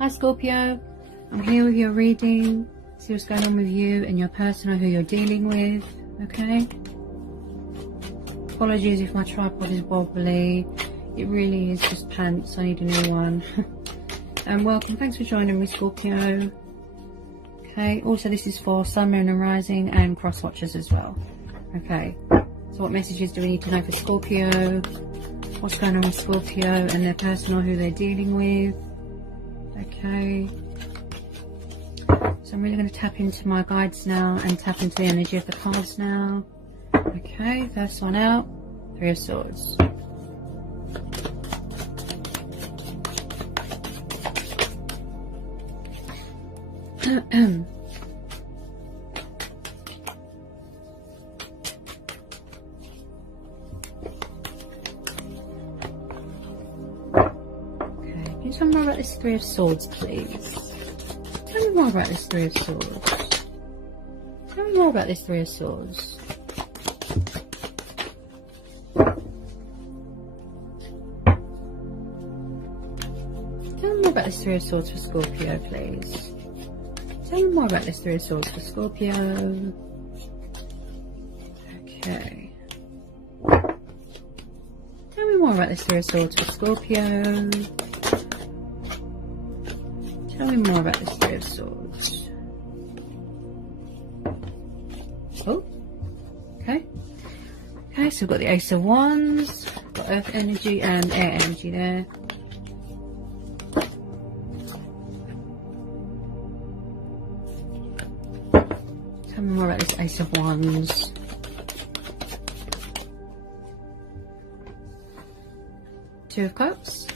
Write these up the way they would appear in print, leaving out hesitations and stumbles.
Hi Scorpio, I'm here with your reading. See what's going on with you and your person or who you're dealing with, okay? Apologies if my tripod is wobbly. It really is just pants. I need a new one. And welcome, thanks for joining me Scorpio. Okay, also this is for Sun, Moon and Rising and cross watchers as well. Okay, so what messages do we need to know for Scorpio? What's going on with Scorpio and their person or who they're dealing with? Okay, so I'm really going to tap into my guides now and tap into the energy of the cards now. Okay, first one out, Three of Swords. Tell me more about this Three of Swords, please. Tell me more about this Three of Swords. Tell me more about this Three of Swords. Tell me more about this Three of Swords for Scorpio, please. Tell me more about this Three of Swords for Scorpio. Okay. Tell me more about this Three of Swords for Scorpio. Tell me more about this Three of Swords. Oh, okay. Okay, so we've got the Ace of Wands, got Earth energy and Air energy there. Tell me more about this Ace of Wands. Two of Cups,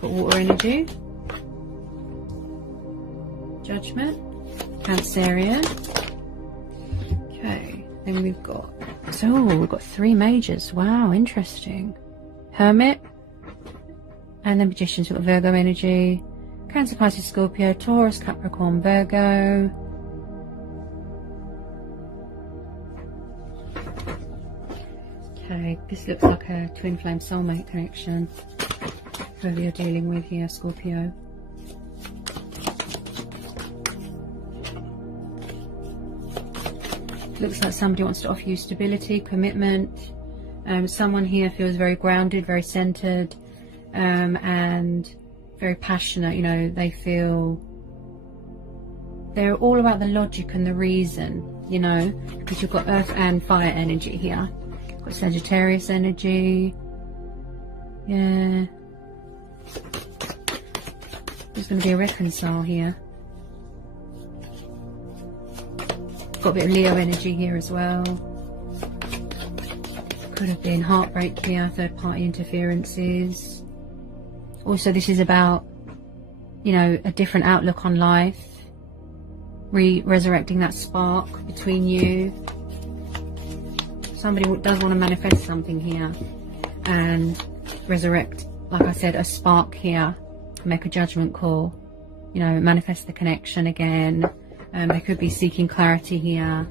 got water energy. Judgment, Cancerian. Okay, then we've got, so we've got three majors. Wow, interesting. Hermit, and the Magicians. We've got Virgo energy, Cancer, Pisces, Scorpio, Taurus, Capricorn, Virgo. Okay, this looks like a twin flame soulmate connection. Whoever you're dealing with here, Scorpio. Looks like somebody wants to offer you stability, commitment. Someone here feels very grounded, very centered, and very passionate. You know, they feel they're all about the logic and the reason, you know, because you've got earth and fire energy here. Got Sagittarius energy. Yeah. There's going to be a reconcile here. Got a bit of Leo energy here as well. Could have been heartbreak here, third party interferences. Also, this is about, you know, a different outlook on life. Resurrecting that spark between you. Somebody does want to manifest something here and resurrect, like I said, a spark here. Make a judgment call. You know, manifest the connection again. They could be seeking clarity here,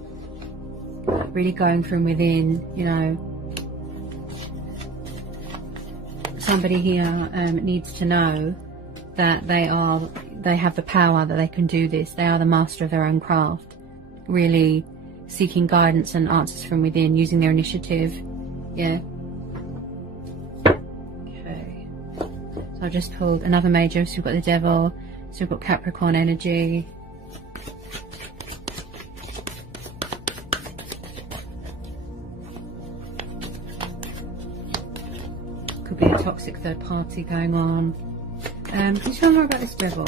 really going from within, you know. Somebody here needs to know that they have the power, that they can do this. They are the master of their own craft. Really seeking guidance and answers from within, using their initiative. Yeah. Okay. So I just pulled another major. So we've got the Devil. So we've got Capricorn energy. Could be a toxic third party going on. Can you tell me more about this Devil?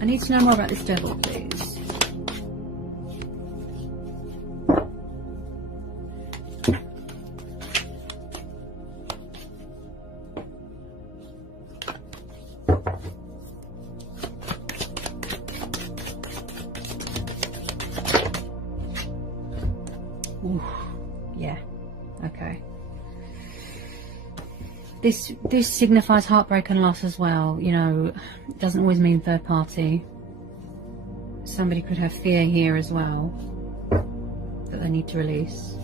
I need to know more about this Devil, please. Ooh, yeah, okay. This signifies heartbreak and loss as well. You know, it doesn't always mean third party. Somebody could have fear here as well, that they need to release.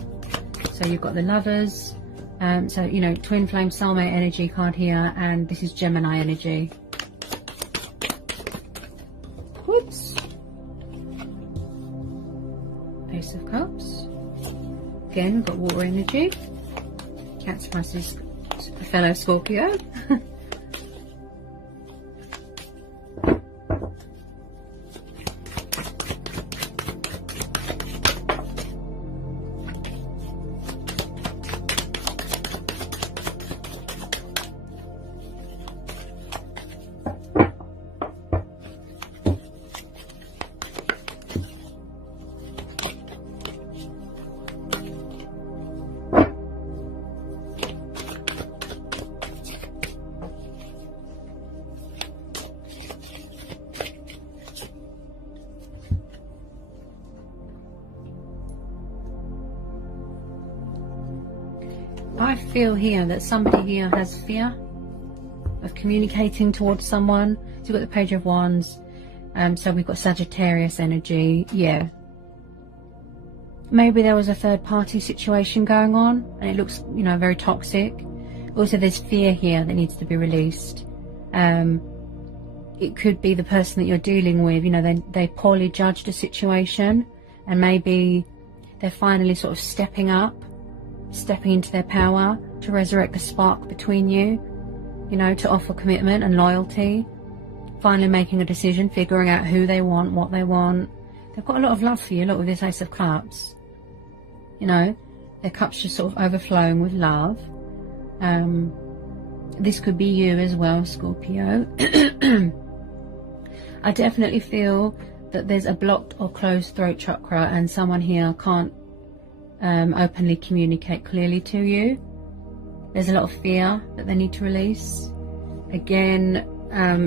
So you've got the Lovers, so you know, twin flame soulmate energy card here, and this is Gemini energy. Whoops. Ace of Cups. Again, we've got water energy. Cancer, Pisces, fellow Scorpio. I feel here that somebody here has fear of communicating towards someone. So we've got the Page of Wands. So we've got Sagittarius energy. Yeah. Maybe there was a third party situation going on and it looks, you know, very toxic. Also, there's fear here that needs to be released. It could be the person that you're dealing with, you know, they poorly judged a situation and maybe they're finally sort of stepping into their power to resurrect the spark between you, you know, to offer commitment and loyalty, finally making a decision, figuring out who they want, what they want. They've got a lot of love for you. Look, with this Ace of Cups, you know, their cups just sort of overflowing with love. This could be you as well, Scorpio. I definitely feel that there's a blocked or closed throat chakra and someone here can't openly communicate clearly to you. There's a lot of fear that they need to release. Again,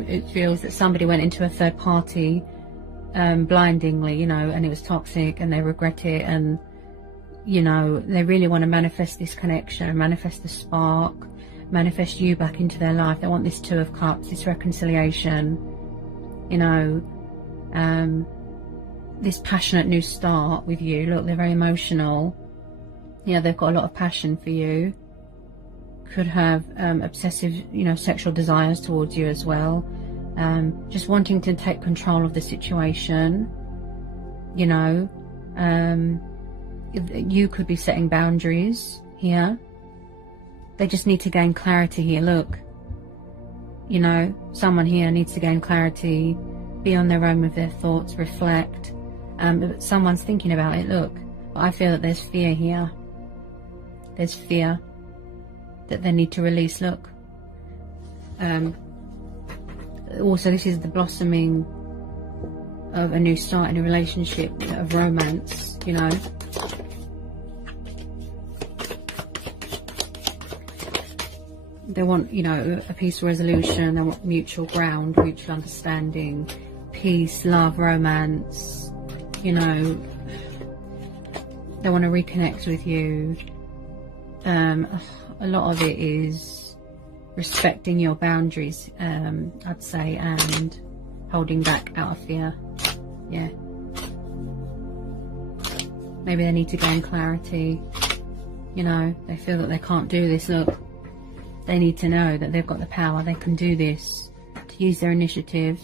it feels that somebody went into a third party blindingly, you know, and it was toxic and they regret it, and you know, they really want to manifest this connection, manifest the spark, manifest you back into their life. They want this Two of Cups, this reconciliation, you know, this passionate new start with you. Look, they're very emotional. Yeah, they've got a lot of passion for you. Could have obsessive, you know, sexual desires towards you as well. Just wanting to take control of the situation. You know, you could be setting boundaries here. They just need to gain clarity here. Look, you know, someone here needs to gain clarity, be on their own with their thoughts, reflect. Someone's thinking about it. Look, but I feel that there's fear here. There's fear that they need to release. Look. Also, this is the blossoming of a new start in a relationship, of romance, you know. They want, you know, a peaceful resolution. They want mutual ground, mutual understanding, peace, love, romance, you know. They want to reconnect with you. A lot of it is respecting your boundaries, I'd say, and holding back out of fear. Yeah. Maybe they need to gain clarity. You know, they feel that they can't do this. Look, they need to know that they've got the power. They can do this, to use their initiative.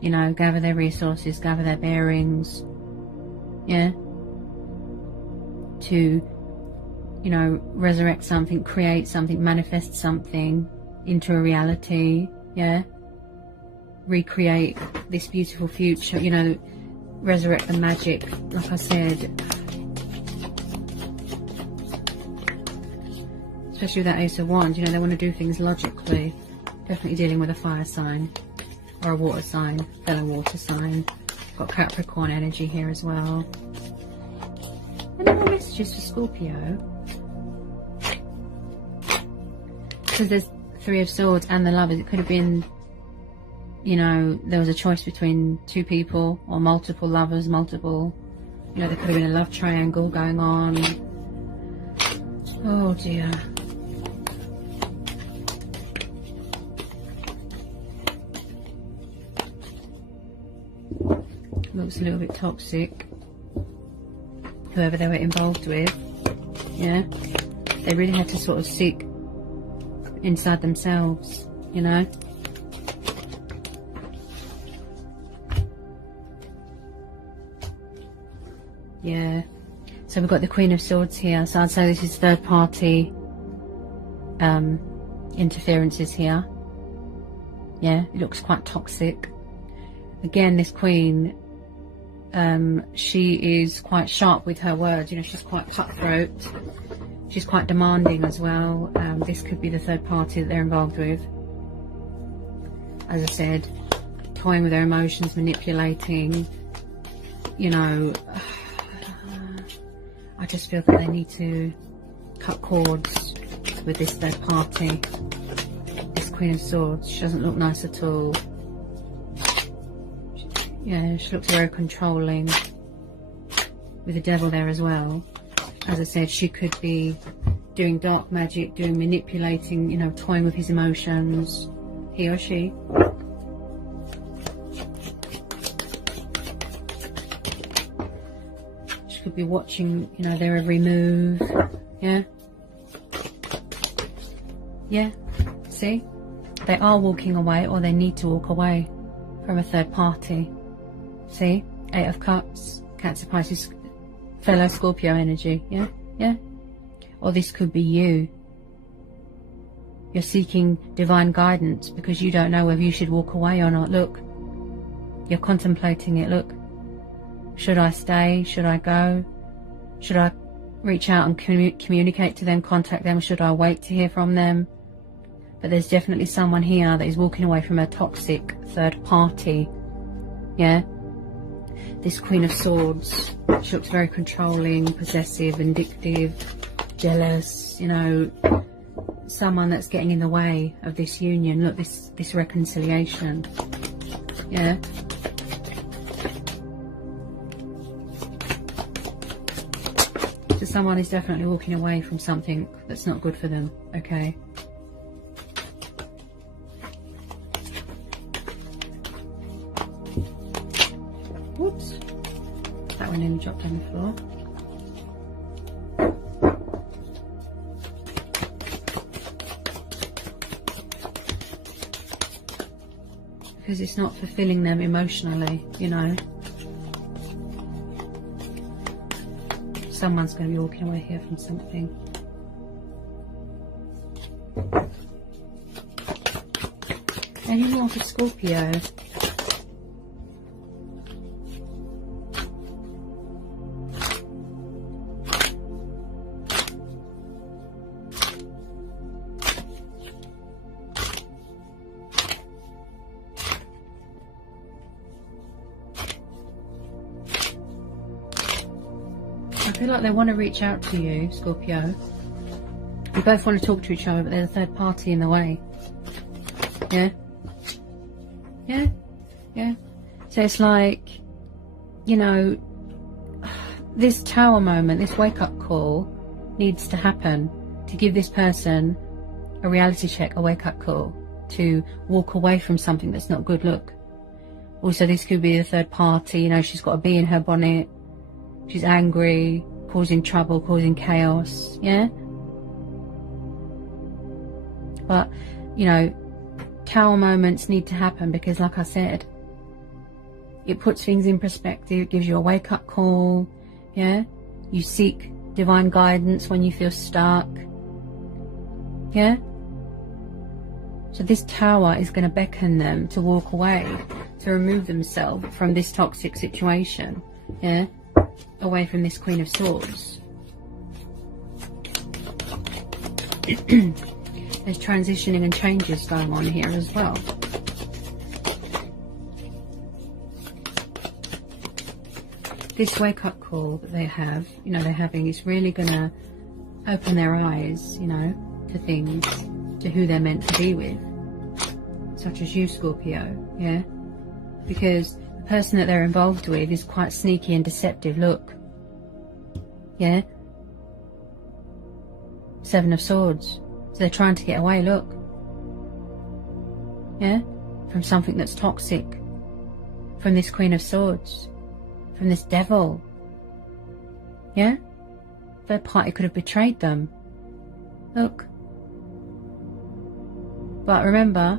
You know, gather their resources, gather their bearings. Yeah. To, you know, resurrect something, create something, manifest something into a reality. Yeah. Recreate this beautiful future, you know, resurrect the magic, like I said. Especially with that Ace of Wands, you know, they want to do things logically. Definitely dealing with a fire sign or a water sign, fellow water sign. Got Capricorn energy here as well. Any more messages for Scorpio? Because there's Three of Swords and the Lovers. It could have been, you know, there was a choice between two people or multiple lovers, multiple, you know, there could have been a love triangle going on. Oh dear. Looks a little bit toxic. whoever they were involved with. Yeah, they really had to sort of seek inside themselves, you know. Yeah, so we've got the Queen of Swords here, so I'd say this is third party interferences here. Yeah, it looks quite toxic. Again, this Queen, she is quite sharp with her words, you know, she's quite cutthroat, she's quite demanding as well. This could be the third party that they're involved with. As I said, toying with their emotions, manipulating, you know. I just feel that they need to cut cords with this third party. This Queen of Swords, she doesn't look nice at all. Yeah, she looks very controlling, with the devil there as well. As I said, she could be doing dark magic, doing manipulating, you know, toying with his emotions, he or she. She could be watching, you know, their every move. Yeah. Yeah, see? They are walking away, or they need to walk away from a third party. See? 8 of Cups, Cancer, Pisces, fellow Scorpio energy. Yeah? Yeah? Or this could be you. You're seeking divine guidance because you don't know whether you should walk away or not. Look. You're contemplating it. Look. Should I stay? Should I go? Should I reach out and communicate to them, contact them? Should I wait to hear from them? But there's definitely someone here that is walking away from a toxic third party. Yeah? This Queen of Swords, she looks very controlling, possessive, vindictive, jealous, you know, someone that's getting in the way of this union. Look, this reconciliation. Yeah? So someone is definitely walking away from something that's not good for them, okay? Whoops, that one nearly dropped on the floor. Because it's not fulfilling them emotionally, you know. Someone's going to be walking away here from something. Any more for Scorpio? I feel like they want to reach out to you, Scorpio. You both want to talk to each other, but there's a third party in the way. Yeah? Yeah? Yeah? So it's like, you know, this tower moment, this wake-up call needs to happen to give this person a reality check, a wake-up call, to walk away from something that's not good. Look. Also, this could be a third party, you know, she's got a bee in her bonnet. She's angry, causing trouble, causing chaos, yeah? But, you know, tower moments need to happen because, like I said, it puts things in perspective, it gives you a wake-up call, yeah? You seek divine guidance when you feel stuck, yeah? So this tower is going to beckon them to walk away, to remove themselves from this toxic situation, yeah? Away from this Queen of Swords. There's transitioning and changes going on here as well. This wake-up call that they have, you know, they're having is really going to open their eyes, you know, to things, to who they're meant to be with. Such as you, Scorpio, yeah? Because the person that they're involved with is quite sneaky and deceptive. Look. Yeah? 7 of Swords. So they're trying to get away, look. Yeah? From something that's toxic. From this Queen of Swords. From this devil. Yeah? Third party could have betrayed them. Look. But remember,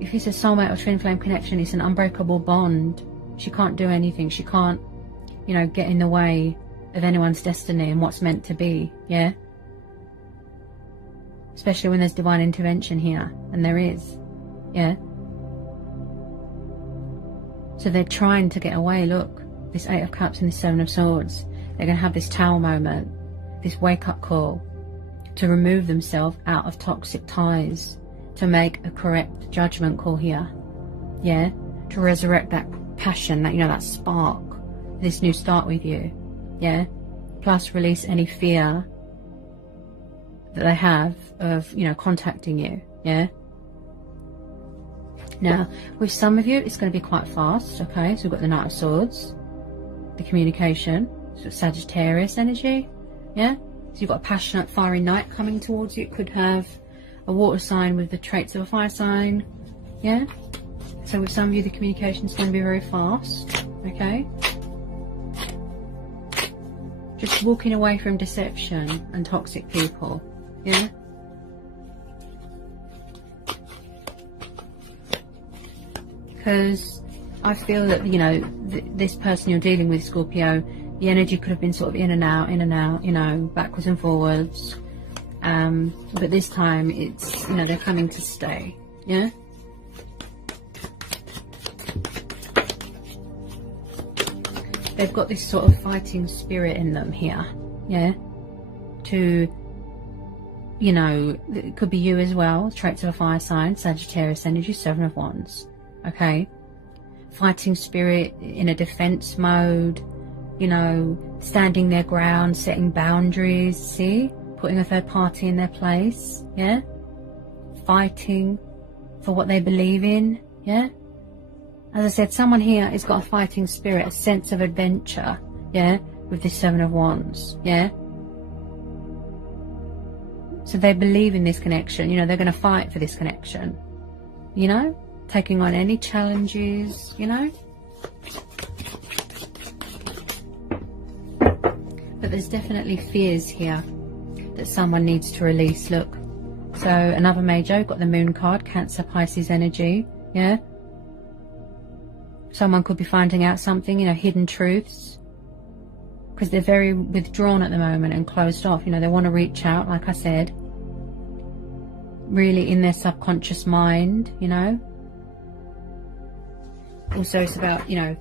if it's a soulmate or twin flame connection, it's an unbreakable bond. She can't do anything. She can't, you know, get in the way of anyone's destiny and what's meant to be. Yeah? Especially when there's divine intervention here. And there is. Yeah? So they're trying to get away. Look. This Eight of Cups and this Seven of Swords. They're going to have this tower moment. This wake-up call. To remove themselves out of toxic ties. To make a correct judgment call here. Yeah? To resurrect that passion, that, you know, that spark. This new start with you. Yeah? Plus release any fear that they have of, you know, contacting you. Yeah? Now, with some of you, it's going to be quite fast. Okay? So we've got the Knight of Swords. The communication. So Sagittarius energy. Yeah? So you've got a passionate, fiery knight coming towards you. It could have a water sign with the traits of a fire sign. Yeah? So with some of you, the communication is going to be very fast. Okay? Just walking away from deception and toxic people. Yeah? Because I feel that, you know, this person you're dealing with, Scorpio, the energy could have been sort of in and out, you know, backwards and forwards. But this time it's, you know, they're coming to stay. Yeah? They've got this sort of fighting spirit in them here. Yeah? To, you know, it could be you as well. Traits of a fire sign, Sagittarius energy, Seven of Wands. Okay? Fighting spirit in a defense mode. You know, standing their ground, setting boundaries. See? Putting a third party in their place. Yeah? Fighting for what they believe in. Yeah? As I said, someone here has got a fighting spirit, a sense of adventure. Yeah? With this Seven of Wands. Yeah? So they believe in this connection. You know, they're going to fight for this connection. You know? Taking on any challenges, you know? But there's definitely fears here that someone needs to release. Look. So another major, got the Moon card, Cancer, Pisces energy. Yeah? Someone could be finding out something, you know, hidden truths. Because they're very withdrawn at the moment and closed off. You know, they want to reach out, like I said. Really in their subconscious mind, you know. Also, it's about, you know,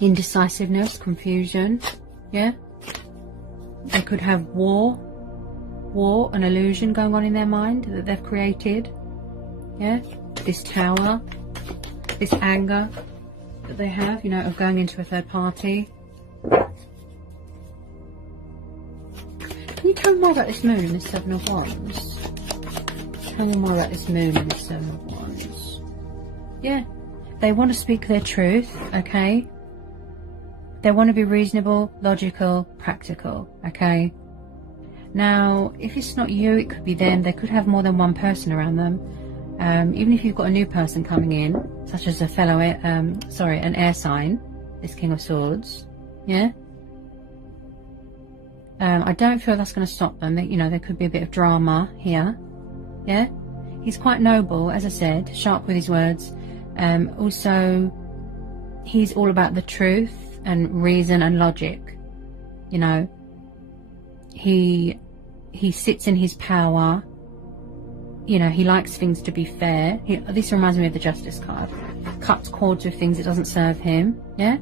indecisiveness, confusion. Yeah? They could have war, an illusion going on in their mind that they've created. Yeah? This Tower. This anger that they have, you know, of going into a third party. Can you tell me more about this Moon and this Seven of Wands? Tell me more about this Moon and this Seven of Wands. Yeah. They want to speak their truth, okay? They want to be reasonable, logical, practical, okay? Now, if it's not you, it could be them. They could have more than one person around them. Even if you've got a new person coming in, such as a fellow, an air sign, this King of Swords, yeah? I don't feel that's going to stop them. You know, there could be a bit of drama here, yeah? He's quite noble, as I said, sharp with his words. Also, he's all about the truth and reason and logic, you know? He sits in his power. You know, he likes things to be fair. This reminds me of the Justice card. Cuts cords with things that doesn't serve him. Yeah?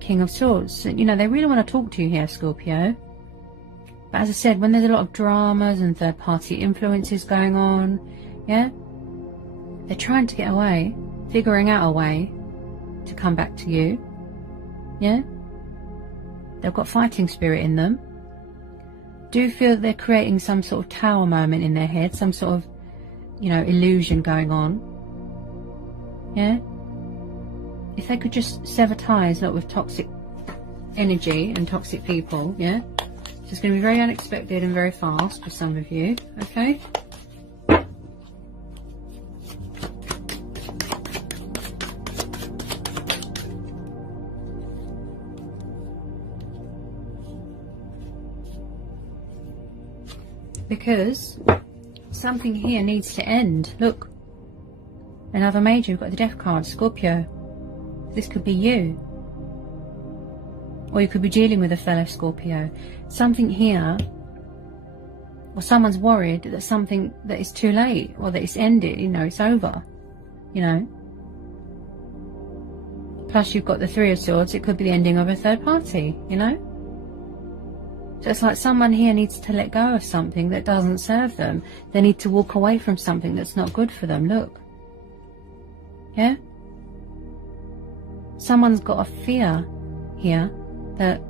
King of Swords. You know, they really want to talk to you here, Scorpio. But as I said, when there's a lot of dramas and third-party influences going on, yeah? They're trying to get away. Figuring out a way to come back to you. Yeah? They've got fighting spirit in them. Do feel that they're creating some sort of tower moment in their head, some sort of, you know, illusion going on. Yeah? If they could just sever ties, not with toxic energy and toxic people, yeah? So it's going to be very unexpected and very fast for some of you, okay? because something here needs to end. Look, another major. We've got the Death card, Scorpio. This could be you, or you could be dealing with a fellow Scorpio. Something here, or someone's worried that something that is too late, or that it's ended, you know, it's over, you know. Plus you've got the Three of Swords. It could be the ending of a third party, you know. So it's like someone here needs to let go of something that doesn't serve them. They need to walk away from something that's not good for them. Look. Yeah? Someone's got a fear here that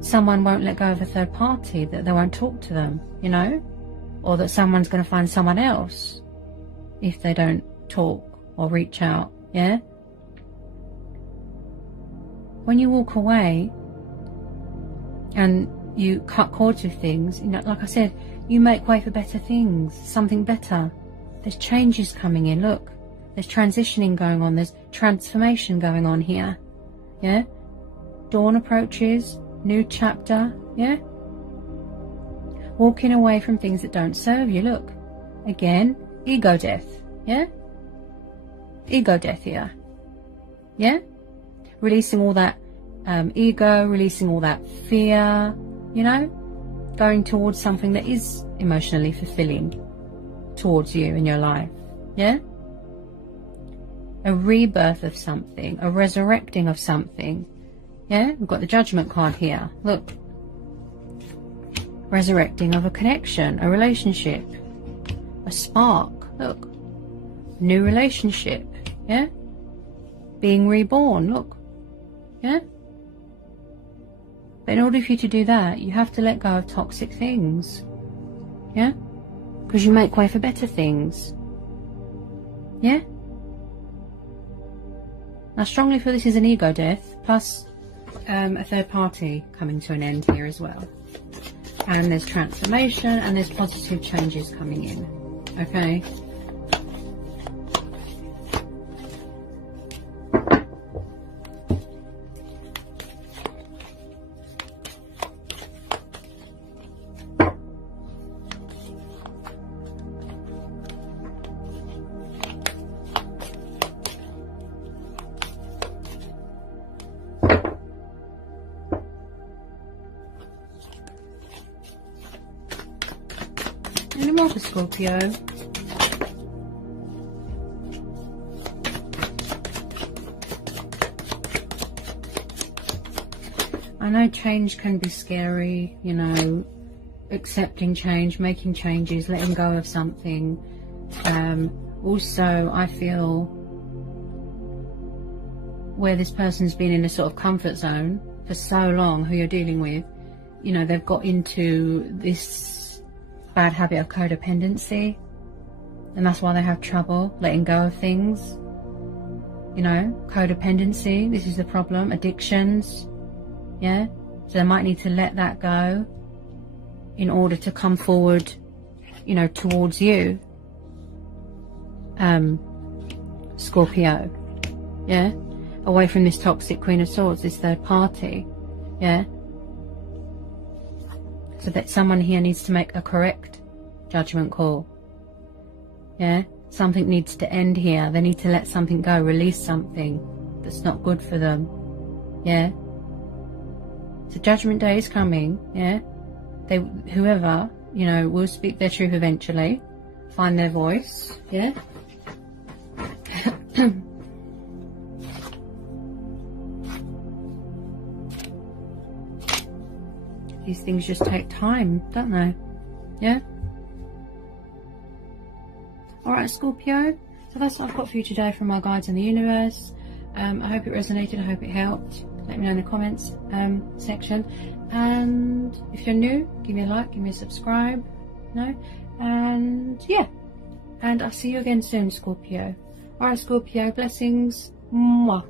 someone won't let go of a third party, that they won't talk to them, you know? Or that someone's going to find someone else if they don't talk or reach out, yeah? When you walk away and you cut cords with things, you know, like I said, you make way for better things, something better. There's changes coming in, look. There's transitioning going on, there's transformation going on here, yeah? Dawn approaches, new chapter, yeah? Walking away from things that don't serve you, look. Again, ego death, yeah? Ego death here, yeah? Releasing all that ego, releasing all that fear, you know? Going towards something that is emotionally fulfilling towards you in your life, yeah? A rebirth of something, a resurrecting of something, yeah? We've got the Judgment card here, look. Resurrecting of a connection, a relationship, a spark, look. New relationship, yeah? Being reborn, look. Yeah? But in order for you to do that, you have to let go of toxic things. Yeah? Because you make way for better things. Yeah? I strongly feel this is an ego death, plus a third party coming to an end here as well. And there's transformation and there's positive changes coming in. Okay? Any more for Scorpio? I know change can be scary, you know, accepting change, making changes, letting go of something. Also, I feel where this person's been in a sort of comfort zone for so long, who you're dealing with, you know, they've got into this bad habit of codependency, and that's why they have trouble letting go of things. You know, codependency, this is the problem. Addictions, yeah? So they might need to let that go in order to come forward, you know, towards you, Scorpio, yeah? Away from this toxic Queen of Swords, this third party, yeah? So that someone here needs to make a correct judgment call. Yeah? Something needs to end here. They need to let something go, release something that's not good for them. Yeah? So Judgment Day is coming, yeah? Whoever, you know, will speak their truth eventually, find their voice, yeah? These things just take time, don't they? Yeah? Alright, Scorpio. So that's what I've got for you today from my guides in the universe. I hope it resonated. I hope it helped. Let me know in the comments section. And if you're new, give me a like, give me a subscribe. You know? And yeah. And I'll see you again soon, Scorpio. Alright, Scorpio. Blessings. Mwah.